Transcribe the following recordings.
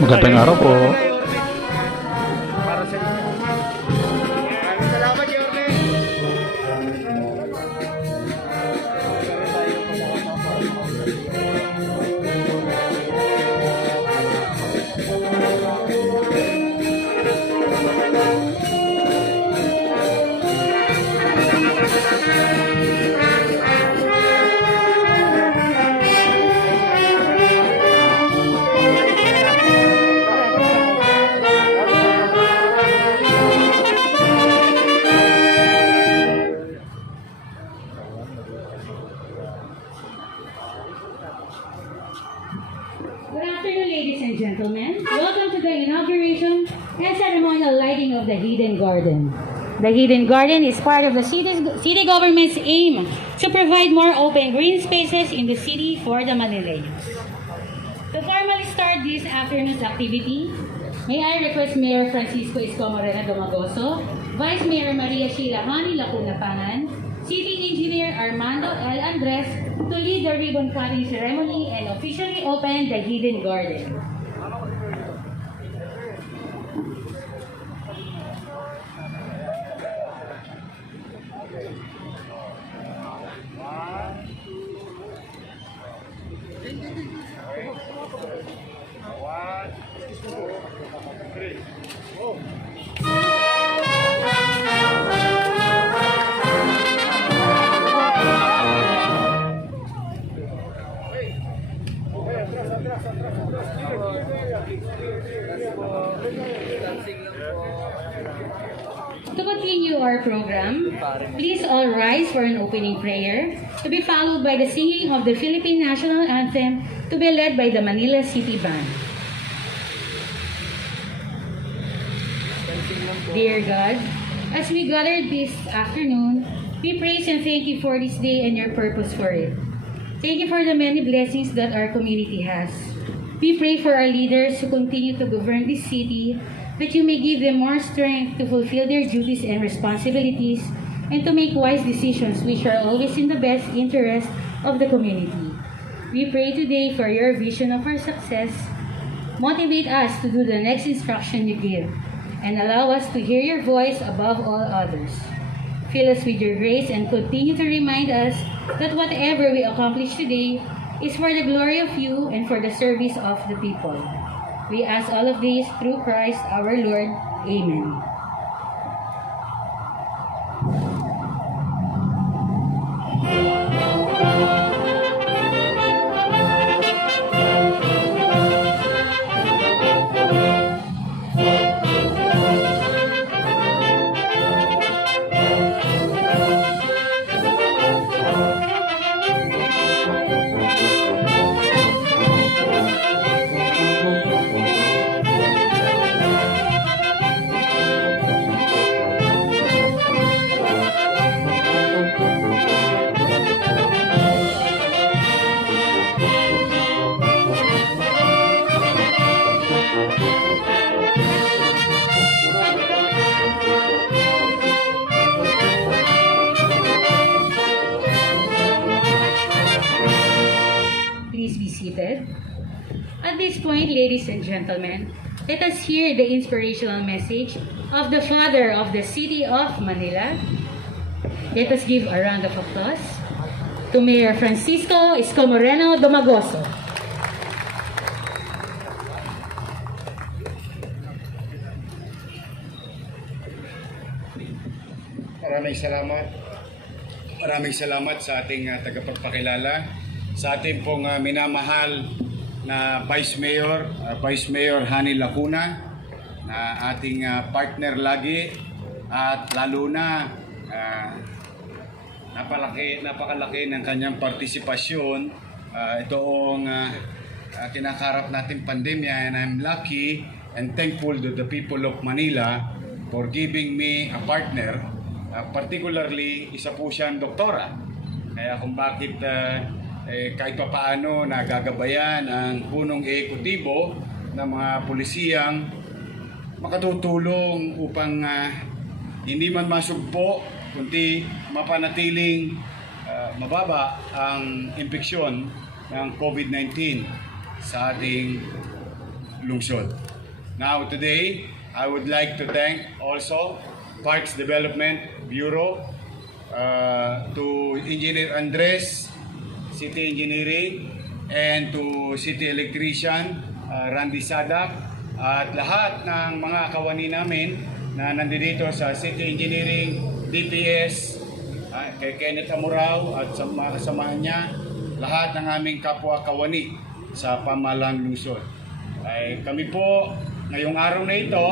Magandang araw po. Ladies and gentlemen. Welcome to the inauguration and ceremonial lighting of the Hidden Garden. The Hidden Garden is part of the city, city government's aim to provide more open green spaces in the city for the Manileños. To formally start this afternoon's activity, may I request Mayor Francisco Esco Morena Domagoso, Vice Mayor Maria Sheila Hani Lacuna Pangan, Armando L. Andres to lead the ribbon cutting ceremony and officially open the Hidden Garden. Opening prayer to be followed by the singing of the Philippine National Anthem to be led by the Manila City Band. Dear God, as we gathered this afternoon, we praise and thank you for this day and your purpose for it. Thank you for the many blessings that our community has. We pray for our leaders who continue to govern this city, that you may give them more strength to fulfill their duties and responsibilities, and to make wise decisions which are always in the best interest of the community. We pray today for your vision of our success. Motivate us to do the next instruction you give, and allow us to hear your voice above all others. Fill us with your grace and continue to remind us that whatever we accomplish today is for the glory of you and for the service of the people. We ask all of this through Christ our Lord. Amen. Point, ladies and gentlemen, let us hear the inspirational message of the father of the city of Manila. Let us give a round of applause to Mayor Francisco Escomoreno Domagoso. Maraming salamat. Maraming salamat sa ating uh, tagapagpakilala, sa ating pong ah, minamahal na Vice Mayor, ah, Vice Mayor Hani Lacuna, na ating ah, partner lagi at lalo na ah, napalaki, napakalaki ng kanyang partisipasyon uh, itoong uh, uh, kinakarap nating pandemya and I'm lucky and thankful to the people of Manila for giving me a partner Uh, particularly, isa po siyang doktora. Kaya kung bakit uh, eh, kahit pa paano nagagabayan ang punong ekutibo ng mga pulisiyang makatutulong upang ah, hindi man masugpo, kundi mapanatiling ah, mababa ang impeksyon ng COVID-19 sa ating lungsod. Now today, I would like to thank also Parks Development Bureau, uh, to Engineer Andres, City Engineering, and to City Electrician, uh, Randy Sadak, at lahat ng mga kawani namin na nandito sa City Engineering, DPS, uh, kay Kenneth Amurao at sa mga kasamahan niya, lahat ng aming kapwa kawani sa pamalang lungsod. Ay, kami po ngayong araw na ito,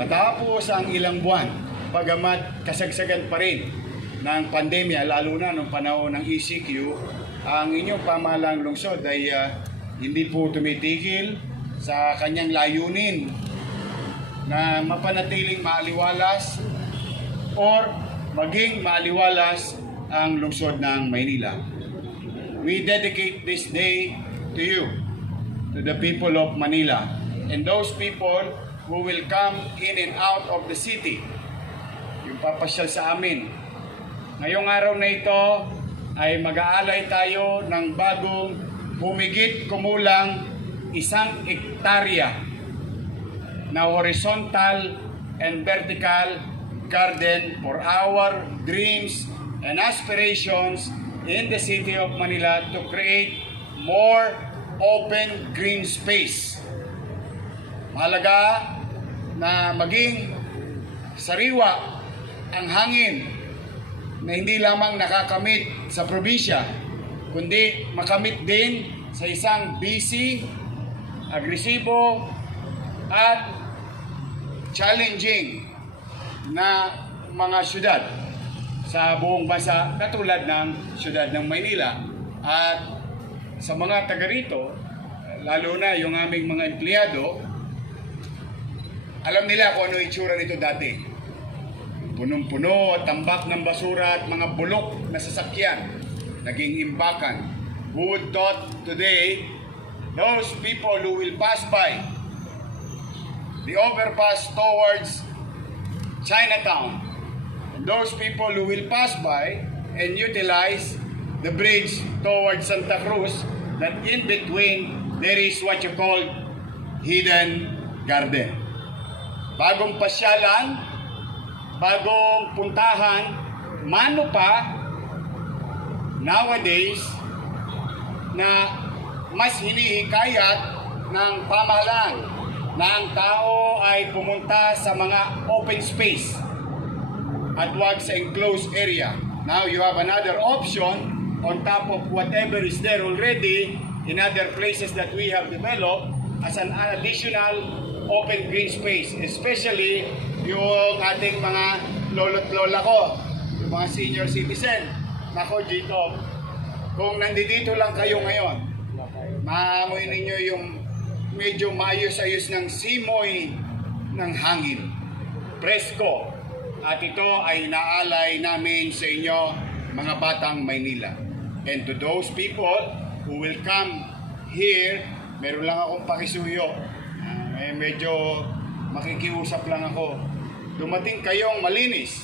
matapos ang ilang buwan, pagamat kasagsagan pa rin ng pandemya, lalo na nung panahon ng ECQ, ang inyong pamalang lungsod ay ah, hindi po tumitigil sa kanyang layunin na mapanatiling maaliwalas or maging maaliwalas ang lungsod ng Maynila. We dedicate this day to you, to the people of Manila, and those people who will come in and out of the city, yung papasyal sa amin. Ngayong araw na ito ay mag-aalay tayo ng bagong humigit kumulang isang ektarya na horizontal and vertical garden for our dreams and aspirations in the city of Manila to create more open green space. Mahalaga na maging sariwa ang hangin na hindi lamang nakakamit sa probinsya, kundi makamit din sa isang busy, agresibo, at challenging na mga syudad sa buong bansa katulad ng syudad ng Maynila. At sa mga taga rito, lalo na yung aming mga empleyado, alam nila kung ano itsura nito dati. Punong-puno at tambak ng basura at mga bulok na sasakyan. Naging imbakan. Who would thought today, those people who will pass by the overpass towards Chinatown, and those people who will pass by and utilize the bridge towards Santa Cruz, that in between there is what you call hidden garden. Bagong pasyalan, bagong puntahan, mano pa, nowadays, na mas hinihikayat ng pamahalaan na ang tao ay pumunta sa mga open space at wag sa enclosed area. Now you have another option on top of whatever is there already in other places that we have developed as an additional open green space, especially yung ating mga lolo't lola ko, yung mga senior citizen. Nako dito, kung nandito lang kayo ngayon, maamoy ninyo yung medyo maayos-ayos ng simoy ng hangin. Presko. At ito ay naalay namin sa inyo, mga batang Maynila. And to those people who will come here, meron lang akong pakisuyo. Eh, medyo makikiusap lang ako. Dumating kayong malinis.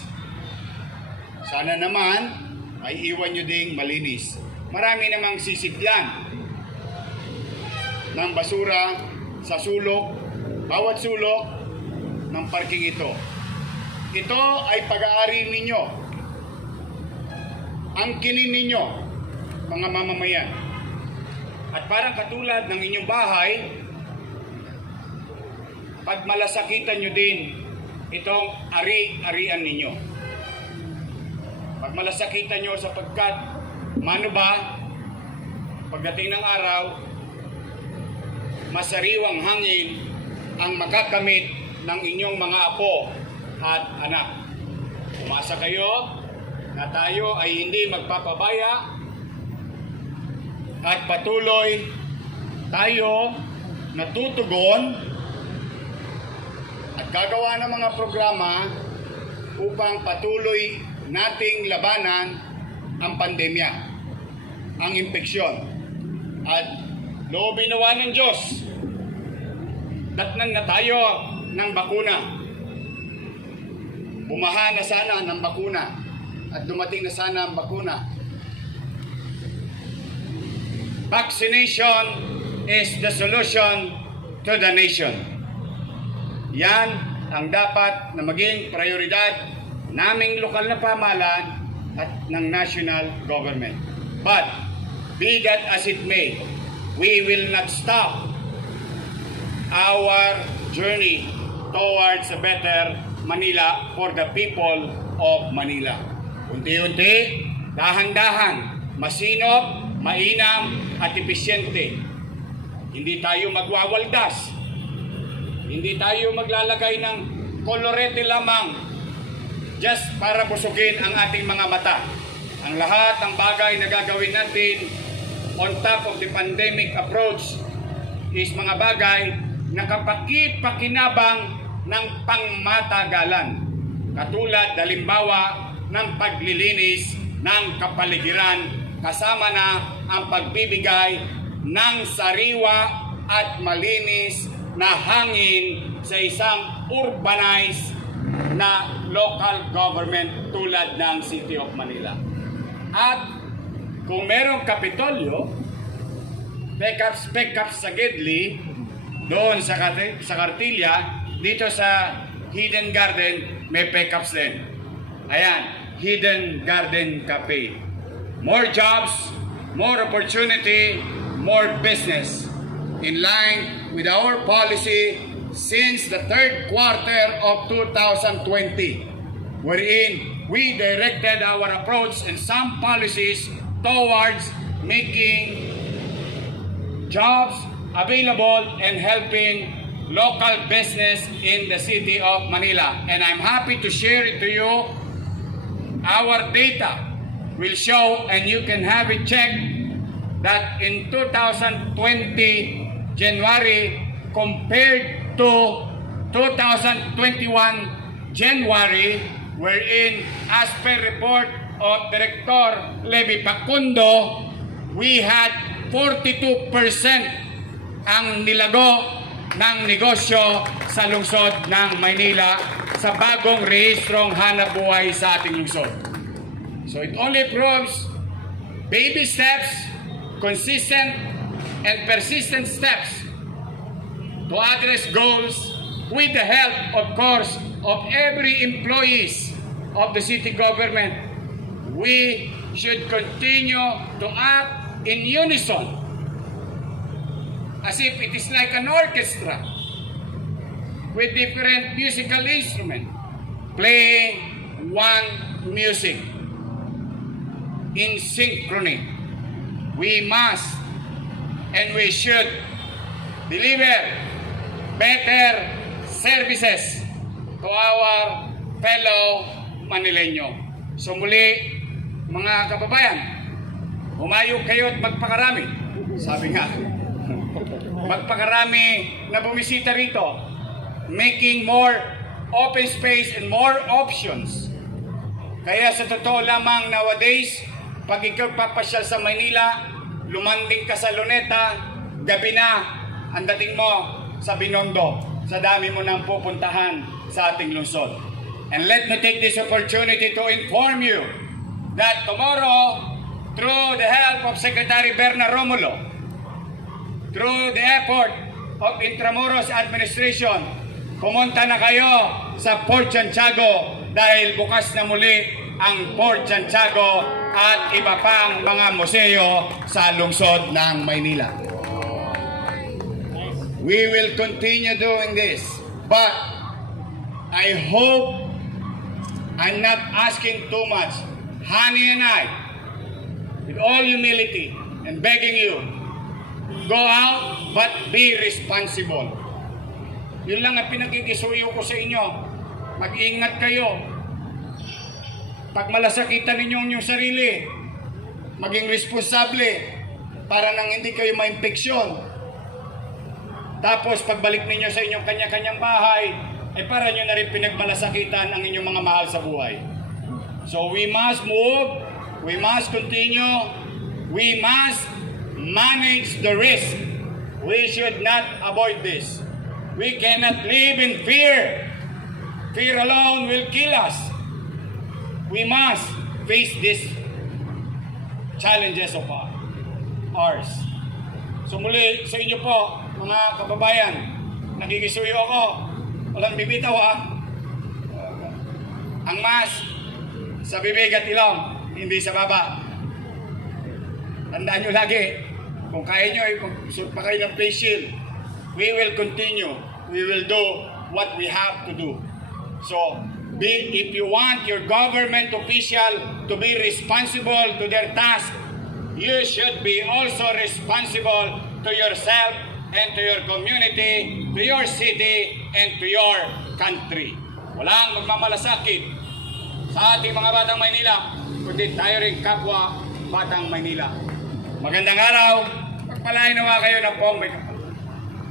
Sana naman ay iwan nyo ding malinis. Marami namang sisidlan ng basura sa sulok, bawat sulok ng parking ito. Ito ay pag-aari ninyo. Ang kinin ninyo, mga mamamayan. At parang katulad ng inyong bahay, pag malasakitan nyo din itong ari-arian ninyo. Pag malasakitan nyo sapagkat, mano ba, pagdating ng araw, masariwang hangin ang makakamit ng inyong mga apo at anak. Umasa kayo na tayo ay hindi magpapabaya at patuloy tayo natutugon at gagawa ng mga programa upang patuloy nating labanan ang pandemya, ang impeksyon. At loobin nawa ng Diyos, datnan na tayo ng bakuna. Bumaha na sana ng bakuna at dumating na sana ang bakuna. Vaccination is the solution to the nation. Yan ang dapat na maging prioridad naming lokal na pamahalaan at ng national government. But, be that as it may, we will not stop our journey towards a better Manila for the people of Manila. Unti-unti, dahan-dahan, masinop, mainam, at episyente. Hindi tayo magwawaldas. Hindi tayo maglalagay ng kolorete lamang just para busugin ang ating mga mata. Ang lahat ng bagay na gagawin natin on top of the pandemic approach is mga bagay na kapakit-pakinabang ng pangmatagalan. Katulad, halimbawa, ng paglilinis ng kapaligiran kasama na ang pagbibigay ng sariwa at malinis na hangin sa isang urbanized na local government tulad ng City of Manila. At kung merong kapitolyo, backups, backups sa Gedli, doon sa, sa Cartilla, dito sa Hidden Garden, may backups din. Ayan, Hidden Garden Cafe. More jobs, more opportunity, more business. In line with our policy since the third quarter of 2020, wherein we directed our approach and some policies towards making jobs available and helping local business in the city of Manila. And I'm happy to share it to you. Our data will show, and you can have it checked, that in 2020 January compared to 2021 January, wherein as per report of Director Levi Pacundo, we had 42% ang nilago ng negosyo sa lungsod ng Maynila sa bagong rehistrong hanap buhay sa ating lungsod. So it only proves baby steps, consistent and persistent steps to address goals with the help, of course, of every employees of the city government. We should continue to act in unison as if it is like an orchestra with different musical instruments playing one music in synchrony. We must and we should deliver better services to our fellow Manileño. So muli, mga kababayan, humayo kayo at magpakarami. Sabi nga, magpakarami na bumisita rito, making more open space and more options. Kaya sa totoo lamang nowadays, pag ikaw papasyal sa Maynila, lumanding ka sa Luneta, gabi na, ang dating mo sa Binondo, sa dami mo nang pupuntahan sa ating lungsod. And let me take this opportunity to inform you that tomorrow, through the help of Secretary Berna Romulo, through the effort of Intramuros Administration, pumunta na kayo sa Port Santiago dahil bukas na muli ang Port Santiago at iba pang mga museo sa lungsod ng Maynila. We will continue doing this, but I hope I'm not asking too much. Honey and I, with all humility and begging you, Go out, but be responsible. Yun lang ang pinagkikisuyo ko sa inyo. Mag-ingat kayo. Pag malasakitan ninyo ang inyong sarili, maging responsable para nang hindi kayo ma-infeksyon. Tapos pagbalik ninyo sa inyong kanya-kanyang bahay, eh para nyo na rin pinagmalasakitan ang inyong mga mahal sa buhay. So we must move, we must continue, we must manage the risk. We should not avoid this. We cannot live in fear. Fear alone will kill us. We must face these challenges of our- ours. So muli sa inyo po, mga kababayan, Nagigisuyo ako. Walang bibitaw ha. Ang mas sa bibig at ilong, hindi sa baba. Tandaan nyo lagi, kung kaya nyo, pa kayo ng face shield, we will continue. We will do what we have to do. So, be, if you want your government official to be responsible to their task, you should be also responsible to yourself and to your community, to your city, and to your country. Walang magmamalasakit sa ating mga batang Maynila, kundi tayo rin kapwa batang Maynila. Magandang araw, pagpalain nawa kayo ng pong may kapal.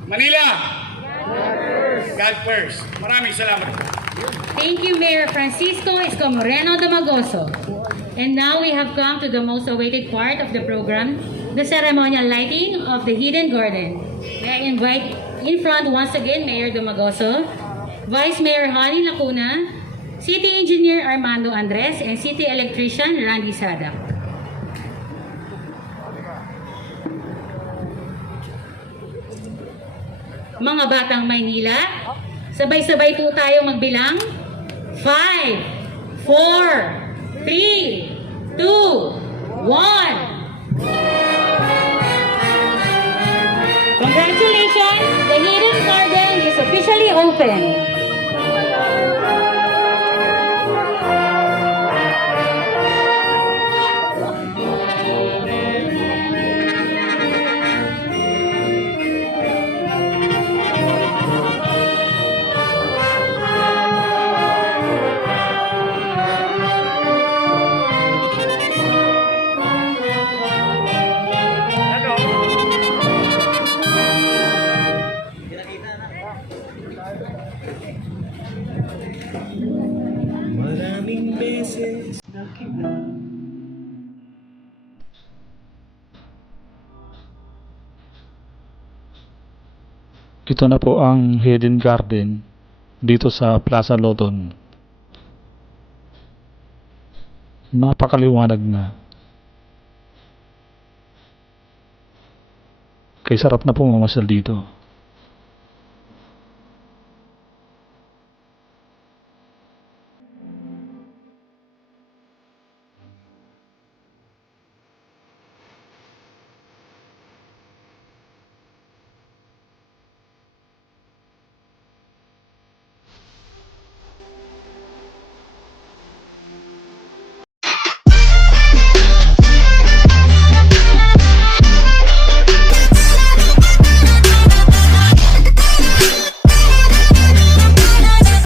Manila! God first. Maraming salamat. Thank you, Mayor Francisco Esco Moreno Damagoso. And now we have come to the most awaited part of the program, the ceremonial lighting of the Hidden Garden. May I invite in front once again Mayor Damagoso, Vice Mayor Holly Lacuna, City Engineer Armando Andres, and City Electrician Randy Sadak. Mga batang Maynila, sabay-sabay po tayo magbilang. 5, 4, 3, 2, 1. Congratulations! The Hidden Garden is officially open. Ito na po ang Hidden Garden dito sa Plaza Loton. Napakaliwanag na. Kay sarap na po mamasyal dito.